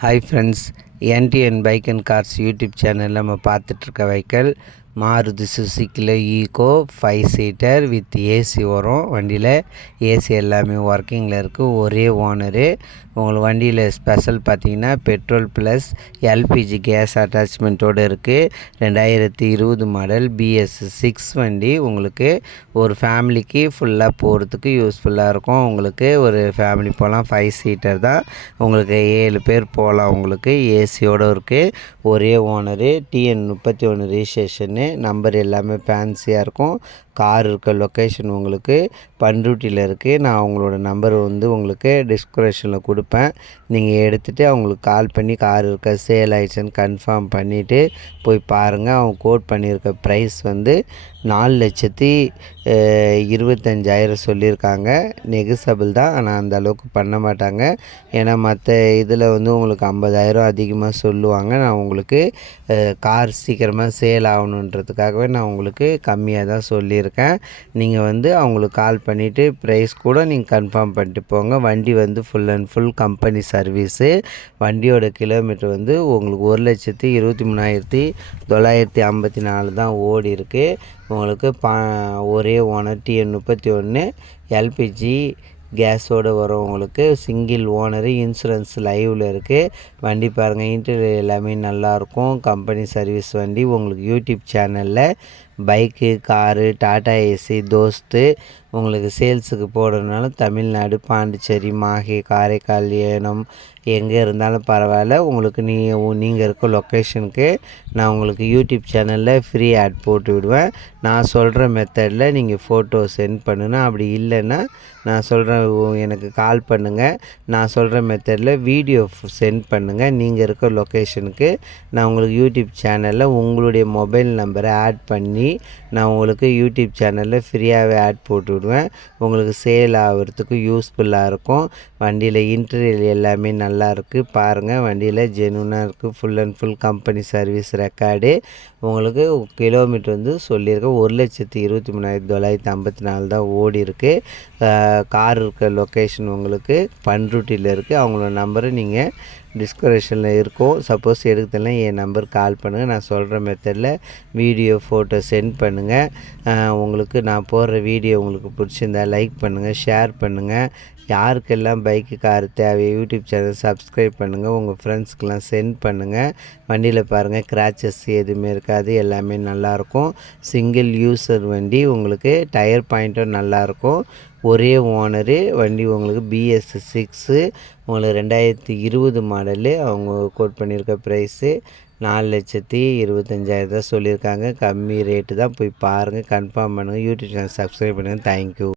Hi friends, NTN bike and cars YouTube சேனலில் நம்ம பார்த்துட்ருக்க வெஹிக்கிள் மாருதி சுசுக்கியில் ஈகோ 5 சீட்டர் வித் ஏசி வரும். வண்டியில் ஏசி எல்லாமே ஒர்க்கிங்கில் இருக்குது. ஒரே ஓனரு. உங்களுக்கு வண்டியில் ஸ்பெஷல் பார்த்தீங்கன்னா பெட்ரோல் ப்ளஸ் எல்பிஜி கேஸ் அட்டாச்மெண்ட்டோடு இருக்குது. 2020 மாடல் BS6 வண்டி. உங்களுக்கு ஒரு ஃபேமிலிக்கு ஃபுல்லாக போகிறதுக்கு யூஸ்ஃபுல்லாக இருக்கும். உங்களுக்கு ஒரு ஃபேமிலி போகலாம். 5 சீட்டர் தான். உங்களுக்கு 7 பேர் போகலாம். உங்களுக்கு ஏசியோடு இருக்குது. ஒரே ஓனரு. TN31 ரிஜிஸ்ட்ரேஷனு. நம்பர் எல்லாமே ஃபேன்சியாக இருக்கும். கார் இருக்க லொக்கேஷன் உங்களுக்கு பண்ருட்டியில் இருக்குது. நான் அவங்களோட நம்பர் உங்களுக்கு டிஸ்கிரிப்ஷனில் கொடுப்பேன். நீங்கள் எடுத்துகிட்டு அவங்களுக்கு கால் பண்ணி கார் இருக்க சேல் ஆயிடுச்சுன்னு கன்ஃபார்ம் பண்ணிவிட்டு போய் பாருங்கள். அவங்க கோட் பண்ணியிருக்க ப்ரைஸ் 4,25,000 சொல்லியிருக்காங்க. நெகசபிள் தான், ஆனால் அந்த அளவுக்கு பண்ண மாட்டாங்க. ஏன்னா மற்ற இதில் உங்களுக்கு 50,000 அதிகமாக சொல்லுவாங்க. நான் உங்களுக்கு கார் சீக்கிரமாக சேல் ஆகணுன்றதுக்காகவே நான் உங்களுக்கு கம்மியாக தான் சொல்லியிருக்கேன். நீங்கள் அவங்களுக்கு கால் பண்ணிவிட்டு ப்ரைஸ் கூட நீங்கள் கன்ஃபார்ம் பண்ணிட்டு போங்க. வண்டி full and full company service. வண்டியோட கிலோமீட்டர் உங்களுக்கு 1,23,954 தான் ஓடி இருக்குது. உங்களுக்கு ஒரே ஓனர் TN31 எல்பிஜி கேஸோடு வரும். உங்களுக்கு சிங்கிள் ஓனரு. இன்சூரன்ஸ் லைவில் இருக்குது. வண்டி பாருங்கள். இன்டீரியர் எல்லாமே நல்லாயிருக்கும். கம்பெனி சர்வீஸ் வண்டி. உங்களுக்கு யூடியூப் சேனலில் பைக்கு, காரு, டாடா ஏசி, தோஸ்து உங்களுக்கு சேல்ஸுக்கு போடுறதுனால தமிழ்நாடு, பாண்டிச்சேரி, மாஹே, காரைக்கால், ஏனம் எங்கே இருந்தாலும் பரவாயில்ல. உங்களுக்கு நீங்கள் இருக்க லொக்கேஷனுக்கு நான் உங்களுக்கு யூடியூப் சேனலில் ஃப்ரீ ஆட் போட்டு விடுவேன். நான் சொல்கிற மெத்தடில் நீங்கள் ஃபோட்டோ சென்ட் பண்ணணும். அப்படி இல்லைன்னா நான் சொல்கிறேன், எனக்கு கால் பண்ணுங்கள். நான் சொல்கிற மெத்தடில் வீடியோ சென்ட் பண்ணுங்கள். நீங்கள் இருக்க லொக்கேஷனுக்கு நான் உங்களுக்கு யூடியூப் சேனலில் உங்களுடைய மொபைல் நம்பரை ஆட் பண்ணி நான் உங்களுக்கு யூடியூப் சேனலில் ஃப்ரீயாகவே ஆட் போட்டு விடுவேன். உங்களுக்கு சேல் ஆகிறதுக்கு யூஸ்ஃபுல்லாக இருக்கும். வண்டியில் இன்டீரியர் எல்லாமே நல்லா இருக்குது. பாருங்கள், வண்டியில் ஜெனுனாக இருக்குது. Full and full company service record. உங்களுக்கு கிலோமீட்டர் சொல்லியிருக்கேன் 1,23,954 தான் ஓடி இருக்குது. கார் இருக்க லொக்கேஷன் உங்களுக்கு பண்ருட்டியில் இருக்குது. அவங்களோட நம்பரை நீங்கள் டிஸ்கிரிப்ஷனில் இருக்கும். சப்போஸ் எடுக்கலன்னா என் நம்பர் கால் பண்ணுங்கள். நான் சொல்கிற மெத்தடில் வீடியோ, ஃபோட்டோ சென்ட் பண்ணுங்கள். உங்களுக்கு நான் போடுற வீடியோ உங்களுக்கு பிடிச்சிருந்தா லைக் பண்ணுங்கள், ஷேர் பண்ணுங்கள். யாருக்கெல்லாம் பைக்கு, கார் தேவையோ யூடியூப் சேனல் சப்ஸ்கிரைப் பண்ணுங்கள். உங்கள் ஃப்ரெண்ட்ஸ்க்கெலாம் சென்ட் பண்ணுங்கள். வண்டியில் பாருங்கள், கிராச்சஸ் எதுவுமே இருக்காது. எல்லாமே நல்லாயிருக்கும். சிங்கிள் யூசர் வண்டி. உங்களுக்கு டயர் பாயிண்ட்டும் நல்லாயிருக்கும். ஒரே ஓனரு. வண்டி உங்களுக்கு BS6 உங்களுக்கு 2020 மாடலு. அவங்க கோட் பண்ணியிருக்க ப்ரைஸு 4,25,000 தான் சொல்லியிருக்காங்க. கம்மி ரேட்டு தான். போய் பாருங்கள், கன்ஃபார்ம் பண்ணுங்கள். யூடியூப் சேனல் சப்ஸ்கிரைப் பண்ணுங்கள். தேங்க்யூ.